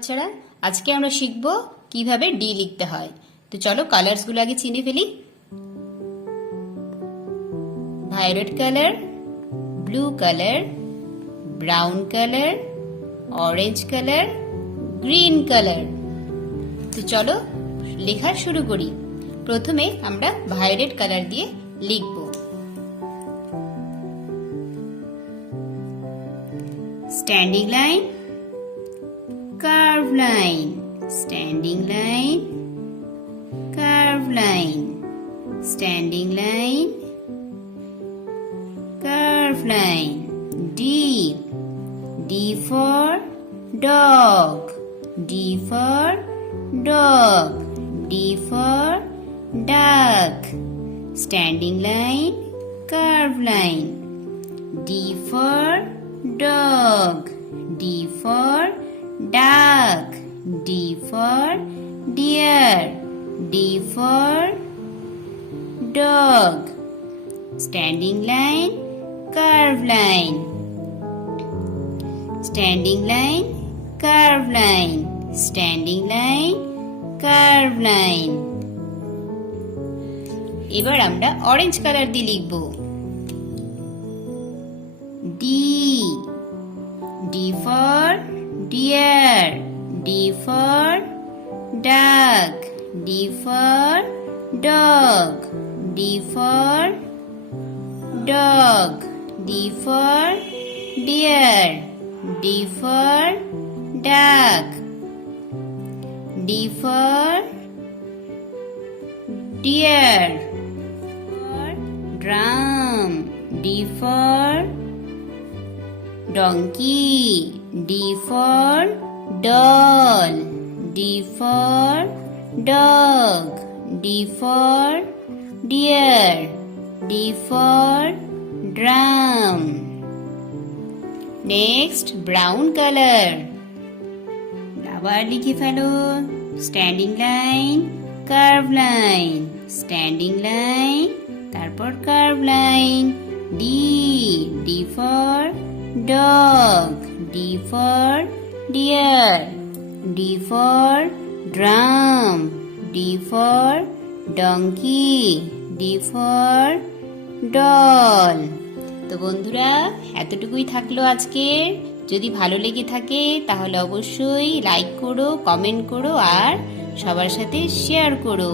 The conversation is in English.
বাচ্চারা, আজকে আমরা শিখব কিভাবে ডি লিখতে হয়। তো চলো কালার্স গুলো আগে চিনে ফেলি। Violet colour, blue colour, brown colour, orange colour, green colour. তো চলো লেখা শুরু করি। প্রথমে আমরা ভায়োলেট কালার দিয়ে লিখব। Standing line, curved line, standing line, curved line, standing line, curved line. D, D for dog, D for dog, D for duck, standing line, curved line. D for dog, D for duck, D for deer, D for dog, standing line, curved line, standing line, curved line, standing line, curved line. এবার আমরা orange colour দিয়ে লিখব। D, D for deer, D for duck, D for dog, D for dog, D for deer, D for duck, D for deer, for drum, D for donkey, D for doll, D for dog, D for deer, D for drum. Next, brown color. আবার লিখে ফেলো। Standing line, curve line, standing line, তারপর curve line. D, D for dog, D for deer, D for drum, D for donkey, D for doll. তো বন্ধুরা, এতটুকুই থাকলো আজকে। যদি ভালো লেগে থাকে তাহলে অবশ্যই লাইক করো, কমেন্ট করো আর সবার সাথে শেয়ার করো।